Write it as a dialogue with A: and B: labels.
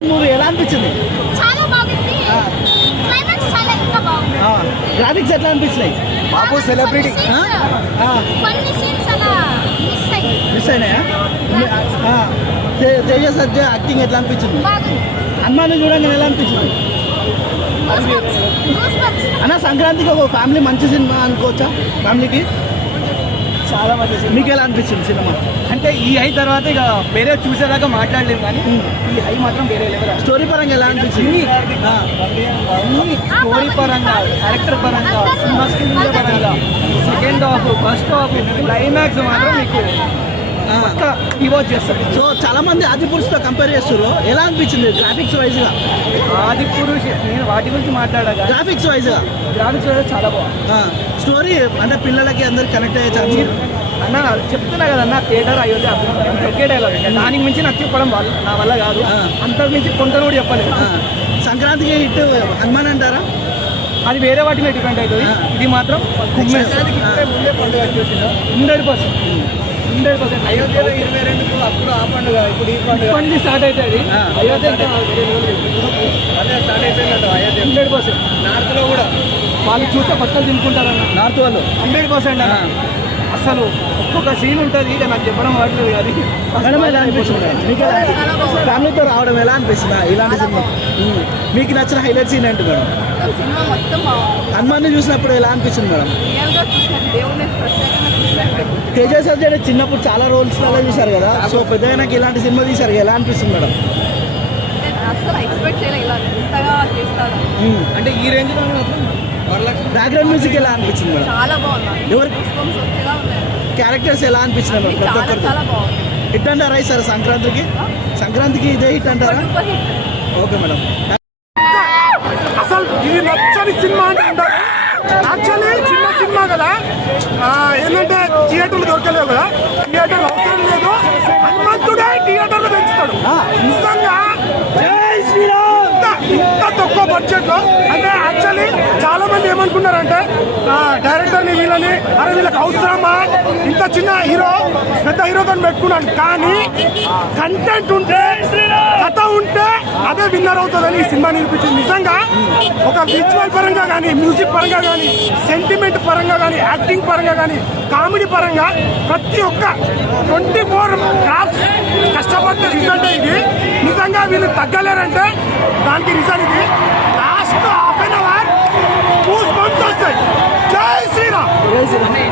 A: Movie ఎలా అనిపించింది?
B: చాలా బాగుంది. క్లైమాక్స్ చాలా ఇంకా బాగుంది.
A: గ్రాఫిక్స్ ఎట్లా అనిపించినాయి?
C: బాబు సెలబ్రిటీ
B: కొన్ని సీన్స్ అలా
A: మిస్ అయినాయా? తేజ సజ్జ యాక్టింగ్ ఎట్లా అనిపించింది?
B: బాగుంది.
A: హనుమాన్ చూడంగానే ఎలా అనిపించింది అన్న? సంక్రాంతికి ఒక ఫ్యామిలీ మంచి సినిమా అనుకోవచ్చా? ఫ్యామిలీకి
C: చాలా మంచి సినిమా.
A: మీకు ఎలా అనిపించింది సినిమా?
C: అంటే ఈ హై తర్వాత ఇక వేరే చూసేదాకా మాట్లాడలేము, కానీ ఈ హై మాత్రం వేరే లెవెల్.
A: స్టోరీ పరంగా ఎలా అనిపించింది?
C: స్టోరీ పరంగా, క్యారెక్టర్ పరంగా, సినిమా స్క్రీన్ పరంగా, second half, first half, climax మాత్రం మీకు ఇవాచ్ చేస్తారు.
A: సో చాలా మంది ఆది పురుషుతో కంపేర్ చేస్తారు, ఎలా అనిపించింది గ్రాఫిక్స్ వైజ్ గా?
C: ఆది పురుష్ నేను వాటి గురించి మాట్లాడగా
A: గ్రాఫిక్స్ వైజ్ గా
C: చాలా బాగుంది.
A: స్టోరీ అంటే పిల్లలకి అందరికి కనెక్ట్ అయ్యే ఛాన్స్
C: అన్న చెప్తున్నా కదన్నా, థియేటర్ అయ్యోతే ఒకే డైలాగ్. దానికి మించి నాకు చెప్పడం నా వల్ల కాదు, అంతకు మించి కొంత కూడా చెప్పలేదు.
A: సంక్రాంతికి హిట్ హనుమాన్ అంటారా?
C: అది వేరే వాటి మీద డిపెండ్ అవుతుంది. ఇది మాత్రం 100%. అయోధ్యలో 22 అప్పుడు ఆ పండుగ, ఇప్పుడు ఈ పండుగ పండుగ స్టార్ట్ అవుతుంది. అయోధ్య స్టార్ట్ అయిపోయిందంట. అయోధ్య 100%. నార్త్లో కూడా వాళ్ళు చూస్తే పక్కలు తినుకుంటారన్న.
A: నార్త్ వాళ్ళు
C: 100% అన్న. అసలు ఒక్కొక్క సీన్ ఉంటుంది, ఇక నాకు చెప్పడం వాడలేదు. కానీ
A: ఎలా అనిపిస్తుంది? మీకు ఫ్యామిలీతో రావడం ఎలా అనిపిస్తుందా ఇలాంటి సినిమా? మీకు నచ్చిన హైలైట్ సీన్ ఏంటి మేడం? హనుమాన్ చూసినప్పుడు ఎలా అనిపిస్తుంది మేడం? తేజ సజ్జ చిన్నప్పుడు చాలా రోల్స్ అలా చూశారు కదా, సో పెద్దగా ఇలాంటి సినిమా తీశారు, ఎలా అనిపిస్తుంది మేడం?
C: అంటే ఈ రేంజ్
A: బ్యాక్గ్రౌండ్ మ్యూజిక్ ఎలా అనిపించింది మేడం? ఎవరి క్యారెక్టర్స్ ఎలా అనిపించినాయి మేడం? ప్రతి ఒక్కరికి హిట్ అంటారా సార్? సంక్రాంతికి ఇదే హిట్ అంటారా? Okay madam.
D: అసలు ఇది నచ్చని సినిమా అంటే యాక్చువల్లీ చిన్న సినిమా కదా, ఏంటంటే థియేటర్లు దొరకలేవు కదా, థియేటర్లు అవసరం లేదు, హనుమంతుడే థియేటర్లు పెంచుతాడు. నిజంగా ఇంత తక్కువ బడ్జెట్ లో అంటే యాక్చువల్లీ చాలా మంది ఏమనుకున్నారంటే డైరెక్టర్ని వీళ్ళని అరే వీళ్ళకి అవసరమా ఇంత చిన్న హీరో పెద్ద హీరోతో పెట్టుకున్నాను, కానీ కంటెంట్ ఉంటే కథ ఉంటే అదే విన్నర్ అవుతుందని ఈ సినిమా నిరూపించింది. నిజంగా ఒక విజువల్ పరంగా కానీ, మ్యూజిక్ పరంగా కానీ, సెంటిమెంట్ పరంగా కానీ, యాక్టింగ్ పరంగా కానీ, కామెడీ పరంగా ప్రతి ఒక్క 24 క్రాఫ్ట్స్ కష్టపడితే రిజల్ట్ ఇది. నిజంగా వీళ్ళు తగ్గలేరంటే దానికి రీజన్ ఇది. Last half an hour 2 months వస్తాయి. జై శ్రీరామ్.